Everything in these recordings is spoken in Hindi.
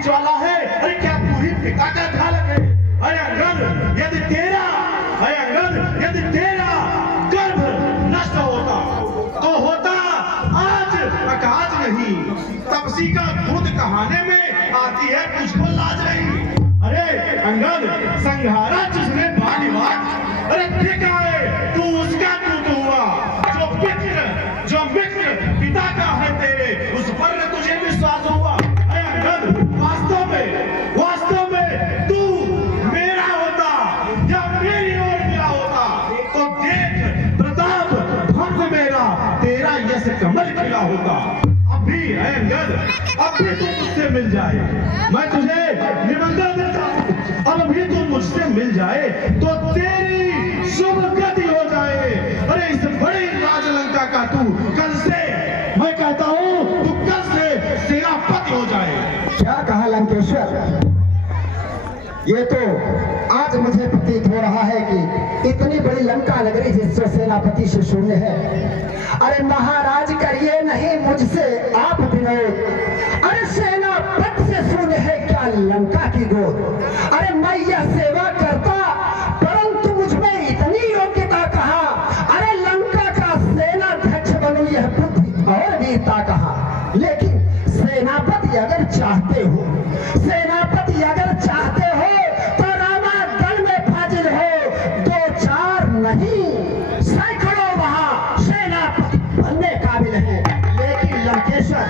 बीच वाला है, अरे क्या तू ही पिता का ख्याल है? अरे अंगद यदि तेरा गर्भ नष्ट होता तो होता आज नहीं, तपसी का दूध कहाने में आती है तुझको लाज नहीं। अरे अंगद संघारा जिसने बालिवात, अरे देखा है तू उसका दूत हुआ जो मित्र पिता का है तेरे, उस पर तुझे विश्वास हुआ। अरे अंगद वास्तव में तू मेरा होता या मेरी ओर मेरा होता तो देख प्रताप भक्त मेरा तेरा यश कमल खिला होता। अभी तू मुझसे मिल जाए, मैं तुझे निमंत्रण देता हूं, अब अभी तू मुझसे मिल जाए तो तेरी शुभ गति हो जाए। अरे इस बड़ी राजलंका का तू कल से, मैं कहता हूं तू कल से सेनापति हो जाए। क्या कहा लंकेश्वर? ये तो आज मुझे प्रतीत हो रहा है कि इतनी बड़ी लंका नगरी जिससे सेनापति से शून्य है। अरे महाराज करिए नहीं मुझसे आप विनोद, अरे सेनापति से शून्य है क्या लंका की गोद। अरे मैं यह सेवा करता परंतु मुझमें इतनी योग्यता कहा, अरे लंका का सेनाध्यक्ष बनूं यह बुद्धि और वीरता कहा। लेकिन सेनापति अगर चाहते हो तो रामा दल में फाजिल हो, 2-4 नहीं सैकड़ों वहां सेनापति बनने काबिल है। लेकिन लंकेश्वर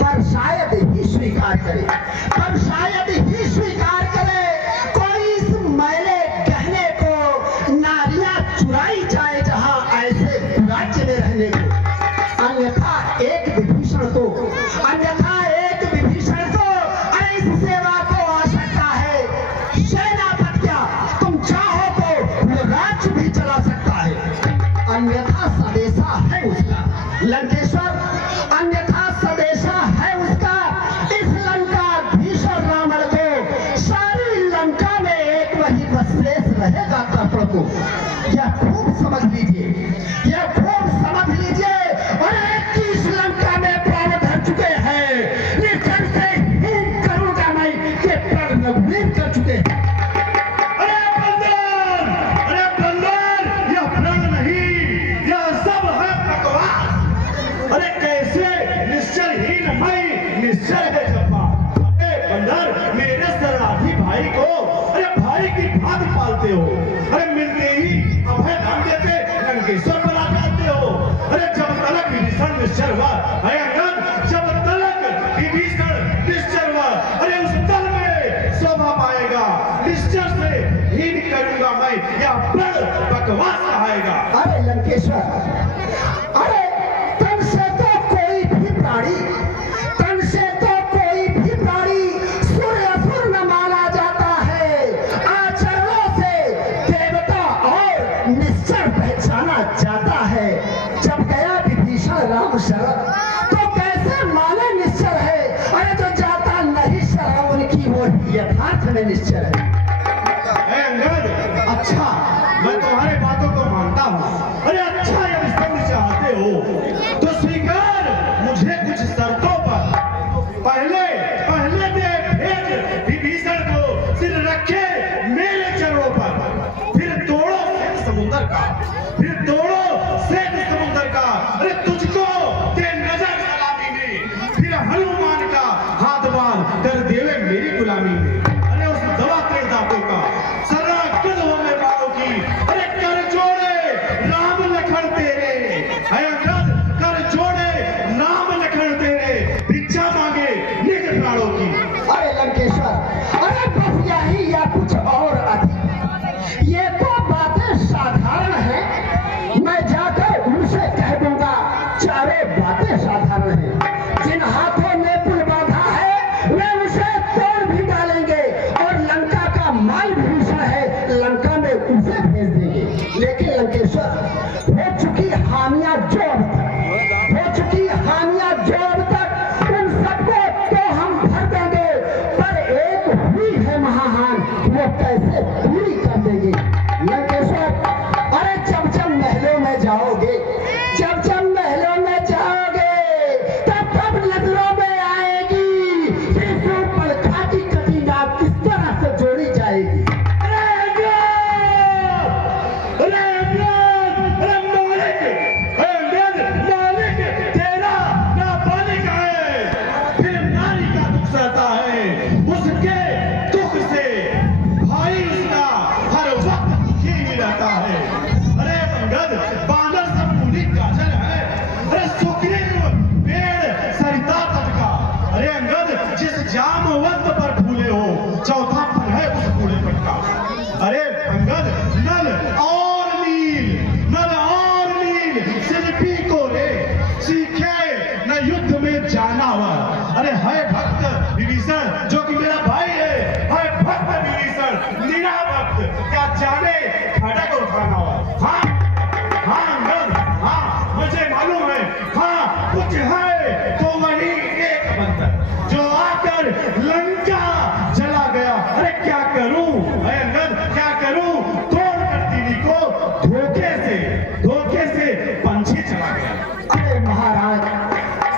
पर शायद ही स्वीकार करे कोई इस मैले गहने को नारियां चुराई जाए जहां ऐसे राज्य में रहने को। अन्यथा एक विभीषण तो अरे इस सेवा को आ सकता है। सेनापति क्या तुम चाहो तो राज्य भी चला सकता है, अन्यथा सदेशा है उसका। लंकेश्वर अन्यथा सदेशा है उसका। इस लंका भीषण रावण को सारी लंका में एक वही बस शेष रहेगा तर्पण को। यह खूब समझ लीजिए। और 21 लंका में प्राण धर चुके हैं, निश्चय से हीन करूंगा मैं कि प्राण नवनीत कर चुके हैं। अरे बंदर, यह प्रण नहीं, यह सब है बकवास। अरे कैसे निश्चयहीन मैं निश्चय है जब्बा। अरे बंदर, मेरे शरणार्थी भाई को अरे भाई की भांति पालते हो। अरे मिलते ही अभय नाम देते लंकेश्वर बना जाते हो। अरे जब तलक विभीषण निश्चर हुआ, जब तलक विभीषण निश्चर हुआ, अरे उस दल में शोभा पाएगा। निश्चर से हीन करूंगा मैं, या प्रण बकवास कहाएगा। अरे लंकेश्वर, अरे तन से तो कोई भी प्राणी सूर्य असुर न माना जाता है। आचरणों से देवता और निश्चर पहचाना जाता है। जब गया विभीषण राम शरण तो कैसे माने निश्चर है। अरे जो जाता नहीं शरण उनकी वो यथार्थ में निश्चर है। अंगद, अच्छा मैं तुम्हारे बातों को मानता हूँ। अरे अच्छा यदि तुम चाहते हो तो स्वीकार मुझे कुछ शर्तों पर। पहले दे भेज विभीषण को सिर रखे मेरे चरणों पर, फिर तोड़ो श्वेत समुद्र का, अरे तुझको दे नजर सलामी में, फिर हनुमान का हाथ बांध कर देवे मेरी गुलामी में। अरे उस दवा के दांतों का शरणागत होने वालों की, अरे कर जोड़े राम लखन तेरे, कर जोड़े राम लखन तेरे, भिक्षा मांगे निज प्राणों की। अरे लंकेश्वर, अरे बस यही या कुछ और अधिक, ये तो बातें साधारण है। मैं जाकर उनसे कह दूंगा चारों बातें साधारण है। जिन हाथों में पुल बांधा है वे उसे तोड़ भी डालेंगे और लंका का माल भूषण है, लंका में उसे भेज देंगे। लेकिन लंकेश्वर, हो चुकी हानियां जो अब तक उन सबको जामवंत पर फूले हो, चौथा फल है उस बूढ़ेपन का। अरे अंगद, नल और नील, नल और नील शिल्पी को रे सीखे न युद्ध में जाना हुआ। अरे है भक्त विभीषण जो कि मेरा भाई है भक्त विभीषण निरा भक्त, क्या जाने खड़क उठाना हुआ। हाँ हाँ अंगद, हाँ मुझे मालूम है, हाँ कुछ है तो वही एक बंदर जो आकर लंका जला गया। अरे क्या करूं अंगद, क्या करूं, तोड़ कर तीली को धोखे से पंछी चला गया। अरे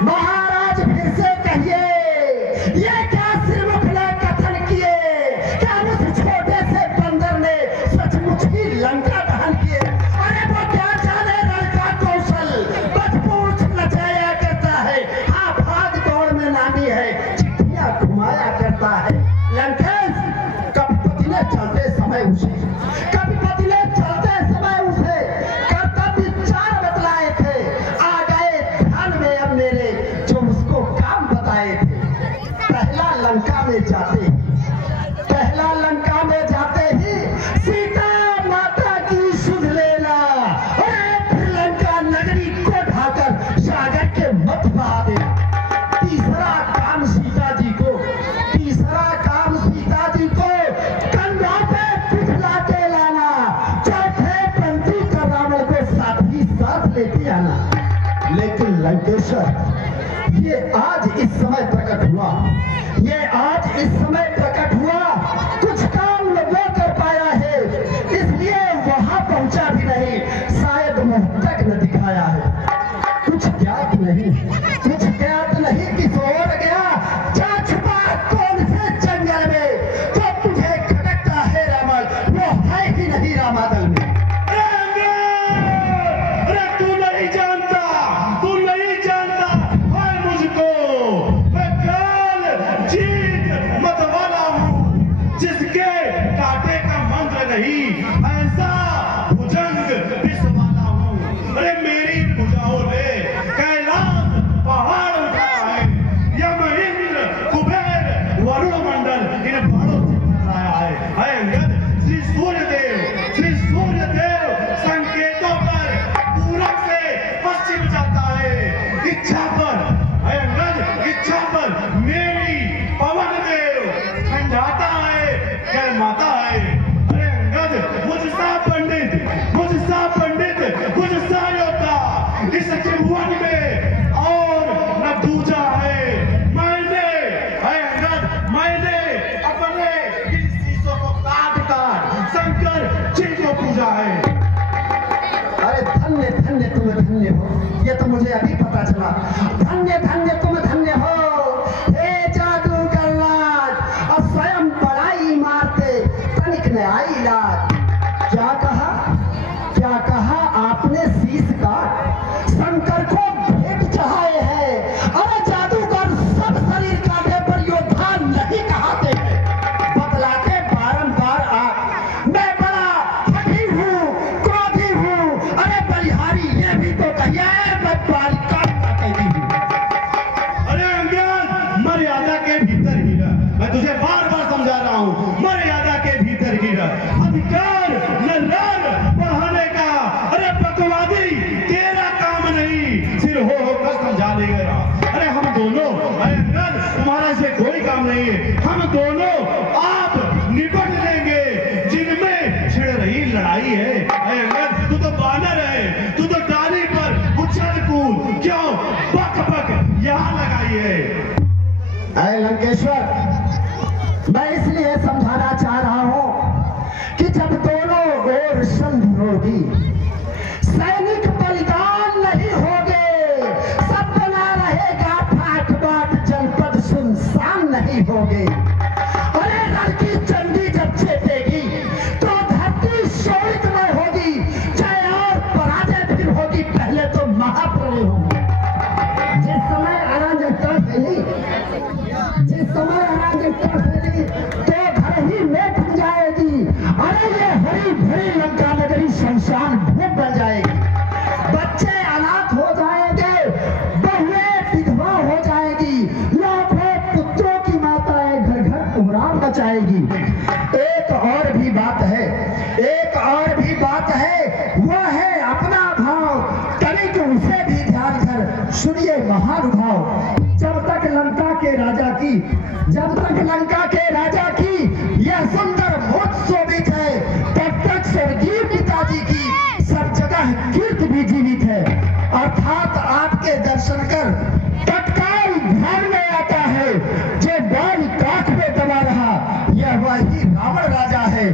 महाराज फिर से कहिए, ये क्या सिरमुख ने कथन किए? क्या उस छोटे से बंदर ने सचमुच ही लंका दहन किए? अरे वो क्या जाने रण का कौशल, बचपूछ नचाया करता है, हाँ भाग दौड़ में नामी है, चिट्ठियां घुमाया करता है। लंकेश कपति ने चलते समय उसे कर्तव्य चार बतलाए थे, आ गए ध्यान में अब मेरे जो उसको काम बताए थे। पहला लंका में जाते ही सीता माता की सुध लेना, और फिर लंका नगरी को ढाकर सागर के मत बहा देना। तीसरा काम सीता जी को कंधा पे पिघला के लाना। चौथे पंथी का रावण को साथ ही साथ लेते आना। लेकिन लंकेश्वर, ये आज इस समय प्रकट हुआ, कुछ काम न वो कर पाया है, इसलिए वहां पहुंचा भी नहीं, शायद मुंह तक न दिखाया है। कुछ ज्ञात नहीं किस ओर गया, जा छुपा कौन से जंगल में, तो तुझे खटकता है रावण, वो है ही नहीं रामादल में। अरे तू नहीं जानता है मुझको, मैं काल जीत मत वाला हूँ, जिसके कांटे का मंत्र नहीं, ऐसा भुजंग विष वाला हूँ। अरे मेरी भुजाओं ने कैलाश पहाड़ उठाया है, यम इंद्र कुबेर वरुण मंडल इन पहाड़ों से टकराया है। अंगद, श्री सूर्यदेव संकेतों पर पूरब से पश्चिम जाता है, इच्छा पर मेरी पवन देव ठंडाता है, क्या माता है। अरे अंगद, मुझसा पंडित मुझसा योद्धा इस त्रिभुवन में और न दूजा है। मैंने अपने इन शीशों को काट शंकर जी को पूजा है। अरे धन्य तुम हो, ये तो मुझे अभी पता चला। धन्य तुम धन्य हो, हे जादूगर राज, और स्वयं बड़ाई मारते तनिक ने आई लाज। क्या कहा आपने? शीश काट शंकर को भेंट चढ़ाए हैं। अरे जादूगर सब शरीर काटे पर योद्धा नहीं कहते हैं, बतलाते बारंबार आप। मैं बड़ा हठी हूँ, क्रोधी हूँ, अरे बलिहारी ये भी तो कहिए, मैं बालिका कहती हूँ। अरे अंगद, मर्यादा के भीतर ही रह, मैं तुझे बार बार समझा रहा हूँ, मर्यादा के भीतर ही रह। अधिकार न बढ़ाने का, अरे बकवादी तेरा काम नहीं, सिर होकर समझा देगा। अरे हम दोनों, अरे अंगद, तुम्हारा से कोई काम नहीं है, हम दोनों आप निपट लेंगे जिनमें छिड़ रही लड़ाई है। अरे अंगद, तू तो बानर है, तू तो डाली पर उछल कूद क्यों बक यहाँ लगाई है। अरे लंकेश्वर, मैं इसलिए समझाना चाह रहा हूं कि जब दोनों ओर संधि होगी, सैनिक बलिदान नहीं होंगे, सब बना रहेगा ठाठ बाट, जनपद सुनसान नहीं होगे। अरे रण की चंडी जब चेतेगी तो धरती शोषित में होगी, जय और पराजय फिर होगी, पहले तो महाप्रलय होगी। जिस समय अराजकता फैली तो घर ही में खुल जाएगी। अरे ये हरी भरी लंका नगरी शमशान भूमि बन जाएगी, बच्चे अनाथ हो जाएंगे, बहुएं विधवा हो जाएगी, लाखों पुत्रों की माता के राजा की, जब तक लंका के राजा की यह सुंदर मूर्त शोभित है, तब तक स्वर्गीय पिताजी की सब जगह कीर्ति भी जीवित है। अर्थात आपके दर्शन कर तत्काल ध्यान में आता है, जो बाल काख में दबा रहा यह वही रावण राजा है,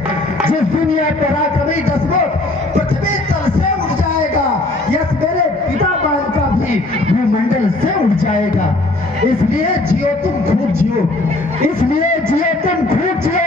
जिस दुनिया पराक्रमी दशमुख पृथ्वी तल से उठ जाएगा, यह मेरे पिता बाल का भी भूमंडल से उठ जाएगा। इसलिए जियो तुम खूब जियो, इसलिए जियो तुम खूब जियो।